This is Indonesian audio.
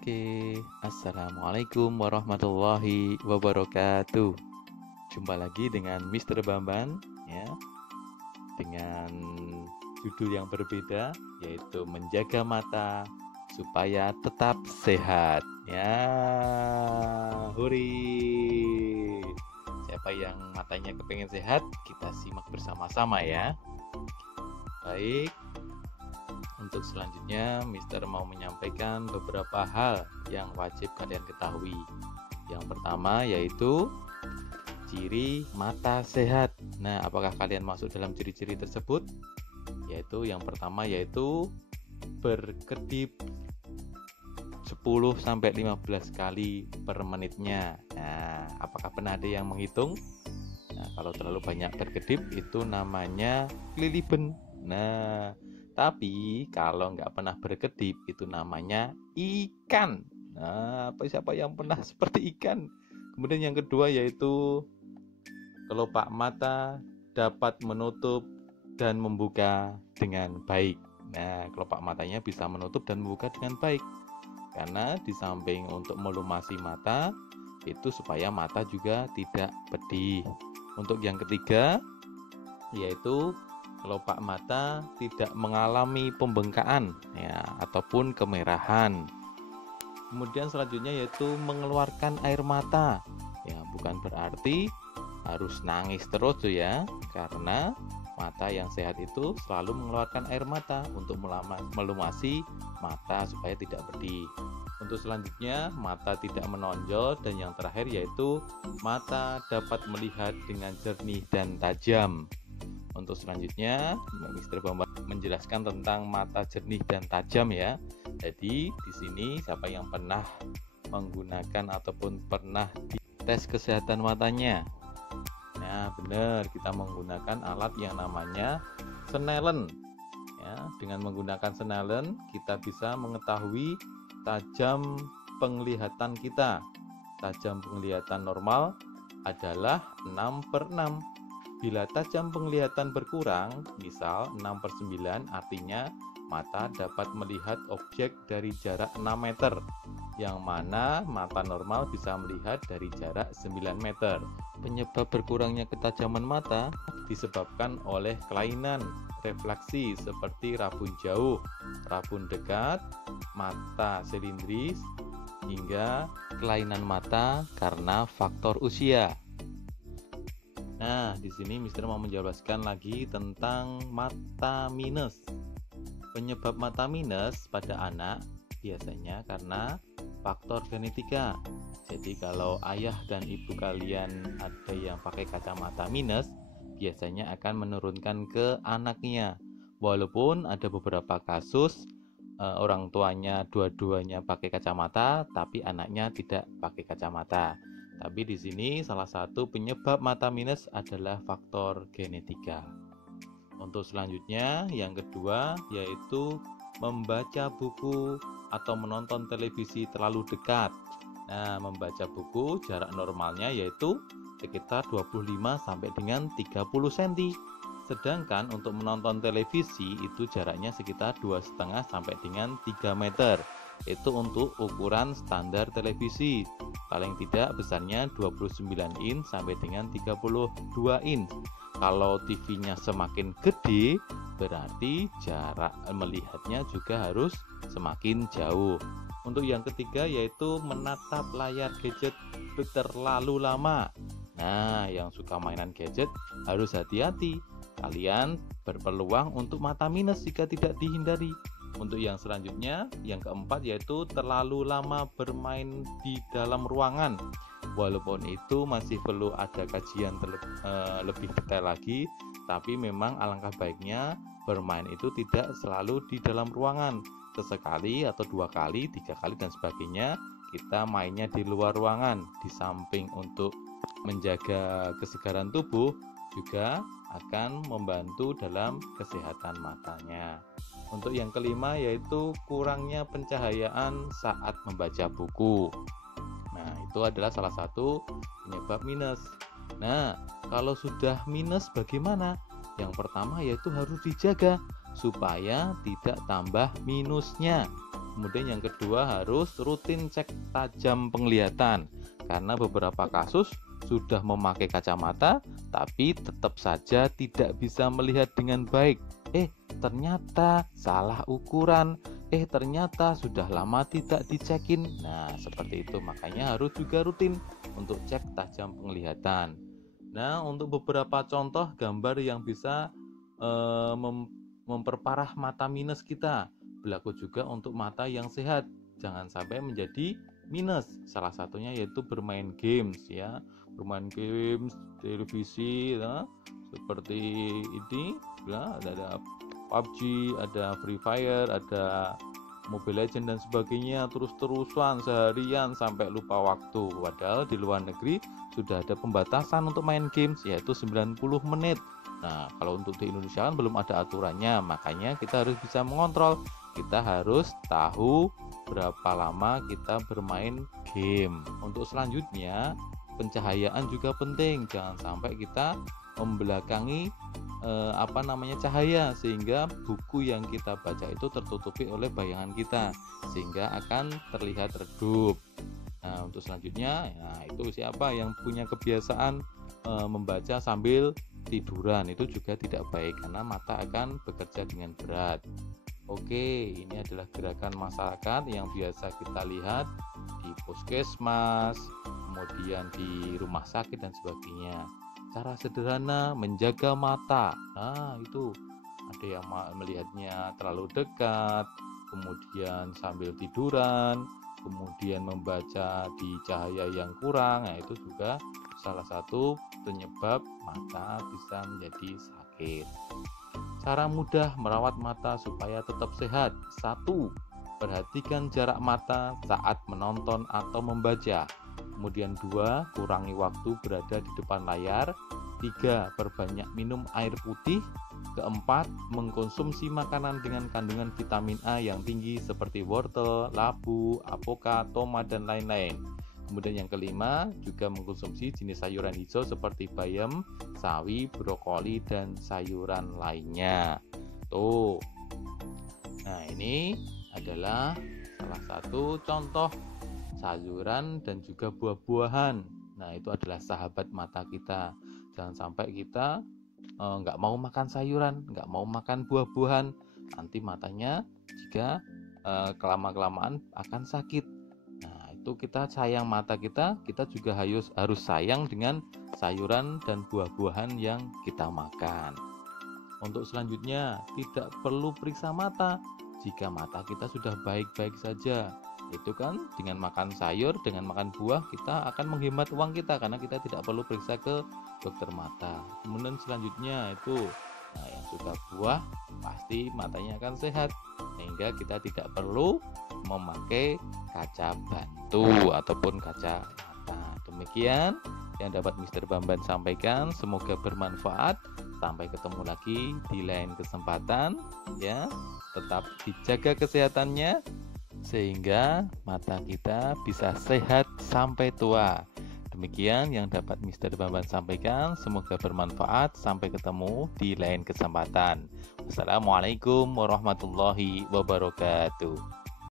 Oke, Assalamualaikum warahmatullahi wabarakatuh. Jumpa lagi dengan Mr. Bamban ya, dengan judul yang berbeda, yaitu menjaga mata supaya tetap sehat. Ya, huri. Siapa yang matanya kepengen sehat, kita simak bersama-sama ya. Baik, untuk selanjutnya, Mister mau menyampaikan beberapa hal yang wajib kalian ketahui. Yang pertama yaitu ciri mata sehat. Nah, apakah kalian masuk dalam ciri-ciri tersebut? Yaitu yang pertama yaitu berkedip 10-15 kali per menitnya. Nah, apakah pernah ada yang menghitung? Nah, kalau terlalu banyak berkedip itu namanya keliliben. Nah, tapi kalau nggak pernah berkedip itu namanya ikan. Nah, siapa yang pernah seperti ikan? Kemudian yang kedua yaitu kelopak mata dapat menutup dan membuka dengan baik. Nah, kelopak matanya bisa menutup dan membuka dengan baik. Karena di samping untuk melumasi mata, itu supaya mata juga tidak pedih. Untuk yang ketiga yaitu kelopak mata tidak mengalami pembengkakan ya ataupun kemerahan. Kemudian selanjutnya yaitu mengeluarkan air mata. Ya, bukan berarti harus nangis terus tuh ya, karena mata yang sehat itu selalu mengeluarkan air mata untuk melumasi mata supaya tidak pedih. Untuk selanjutnya, mata tidak menonjol, dan yang terakhir yaitu mata dapat melihat dengan jernih dan tajam. Untuk selanjutnya, Mr. Bambang menjelaskan tentang mata jernih dan tajam ya. Jadi di sini siapa yang pernah menggunakan ataupun pernah dites kesehatan matanya? Nah, benar, kita menggunakan alat yang namanya Snellen. Ya, dengan menggunakan Snellen kita bisa mengetahui tajam penglihatan kita. Tajam penglihatan normal adalah 6/6. Bila tajam penglihatan berkurang, misal 6/9, artinya mata dapat melihat objek dari jarak 6 meter, yang mana mata normal bisa melihat dari jarak 9 meter. Penyebab berkurangnya ketajaman mata disebabkan oleh kelainan refleksi seperti rabun jauh, rabun dekat, mata silindris, hingga kelainan mata karena faktor usia. Nah, di sini Mister mau menjelaskan lagi tentang mata minus. Penyebab mata minus pada anak biasanya karena faktor genetika. Jadi kalau ayah dan ibu kalian ada yang pakai kacamata minus, biasanya akan menurunkan ke anaknya. Walaupun ada beberapa kasus orang tuanya dua-duanya pakai kacamata, tapi anaknya tidak pakai kacamata. Tapi di sini salah satu penyebab mata minus adalah faktor genetika. Untuk selanjutnya, yang kedua yaitu membaca buku atau menonton televisi terlalu dekat. Nah, membaca buku jarak normalnya yaitu sekitar 25 sampai dengan 30 cm. Sedangkan untuk menonton televisi itu jaraknya sekitar 2,5 sampai dengan 3 meter. Itu untuk ukuran standar televisi. Paling tidak besarnya 29 in sampai dengan 32 in. Kalau TV-nya semakin gede, berarti jarak melihatnya juga harus semakin jauh. Untuk yang ketiga yaitu menatap layar gadget terlalu lama. Nah, yang suka mainan gadget harus hati-hati. Kalian berpeluang untuk mata minus jika tidak dihindari. Untuk yang selanjutnya, yang keempat yaitu terlalu lama bermain di dalam ruangan. Walaupun itu masih perlu ada kajian lebih detail lagi, tapi memang alangkah baiknya bermain itu tidak selalu di dalam ruangan. Sesekali atau 2 kali, 3 kali dan sebagainya kita mainnya di luar ruangan. Di samping untuk menjaga kesegaran tubuh, juga akan membantu dalam kesehatan matanya. Untuk yang kelima yaitu kurangnya pencahayaan saat membaca buku. Nah, itu adalah salah satu penyebab minus. Nah, kalau sudah minus bagaimana? Yang pertama yaitu harus dijaga supaya tidak tambah minusnya. Kemudian yang kedua harus rutin cek tajam penglihatan, karena beberapa kasus sudah memakai kacamata tapi tetap saja tidak bisa melihat dengan baik. Ternyata salah ukuran. Ternyata sudah lama tidak dicekin. Nah, seperti itu. Makanya harus juga rutin untuk cek tajam penglihatan. Nah, untuk beberapa contoh gambar yang bisa memperparah mata minus kita, berlaku juga untuk mata yang sehat. Jangan sampai menjadi minus. Salah satunya yaitu bermain games ya. Bermain games televisi ya, seperti ini ya, ada PUBG, ada Free Fire, ada Mobile Legends dan sebagainya, terus-terusan seharian sampai lupa waktu. Padahal di luar negeri sudah ada pembatasan untuk main games, yaitu 90 menit. Nah, kalau untuk di Indonesia kan belum ada aturannya, makanya kita harus bisa mengontrol. Kita harus tahu berapa lama kita bermain game. Untuk selanjutnya, pencahayaan juga penting. Jangan sampai kita membelakangi cahaya, sehingga buku yang kita baca itu tertutupi oleh bayangan kita, sehingga akan terlihat redup. Nah, untuk selanjutnya, itu siapa yang punya kebiasaan membaca sambil tiduran, itu juga tidak baik karena mata akan bekerja dengan berat. Oke, ini adalah gerakan masyarakat yang biasa kita lihat di puskesmas, kemudian di rumah sakit dan sebagainya. Cara sederhana menjaga mata. Nah, itu ada yang melihatnya terlalu dekat, kemudian sambil tiduran, kemudian membaca di cahaya yang kurang. Nah, itu juga salah satu penyebab mata bisa menjadi sakit. Cara mudah merawat mata supaya tetap sehat. 1. Perhatikan jarak mata saat menonton atau membaca. Kemudian 2, kurangi waktu berada di depan layar. 3, perbanyak minum air putih. Keempat, mengkonsumsi makanan dengan kandungan vitamin A yang tinggi seperti wortel, labu, apokat, tomat, dan lain-lain. Kemudian yang kelima, juga mengkonsumsi jenis sayuran hijau seperti bayam, sawi, brokoli, dan sayuran lainnya. Tuh. Nah, ini adalah salah satu contoh sayuran dan juga buah-buahan. Nah, itu adalah sahabat mata kita. Jangan sampai kita nggak mau makan sayuran, nggak mau makan buah-buahan. Nanti matanya jika kelama-kelamaan akan sakit. Nah, itu kita sayang mata kita juga harus sayang dengan sayuran dan buah-buahan yang kita makan. Untuk selanjutnya, tidak perlu periksa mata jika mata kita sudah baik-baik saja. Itu kan dengan makan sayur, dengan makan buah kita akan menghemat uang kita karena kita tidak perlu periksa ke dokter mata. Kemudian selanjutnya itu yang suka buah pasti matanya akan sehat, sehingga kita tidak perlu memakai kaca bantu ataupun kaca mata. Demikian yang dapat Mr. Bamban sampaikan, semoga bermanfaat. Sampai ketemu lagi di lain kesempatan ya. Tetap dijaga kesehatannya sehingga mata kita bisa sehat sampai tua. Demikian yang dapat Mr. Bamban sampaikan, semoga bermanfaat. Sampai ketemu di lain kesempatan. Wassalamualaikum warahmatullahi wabarakatuh.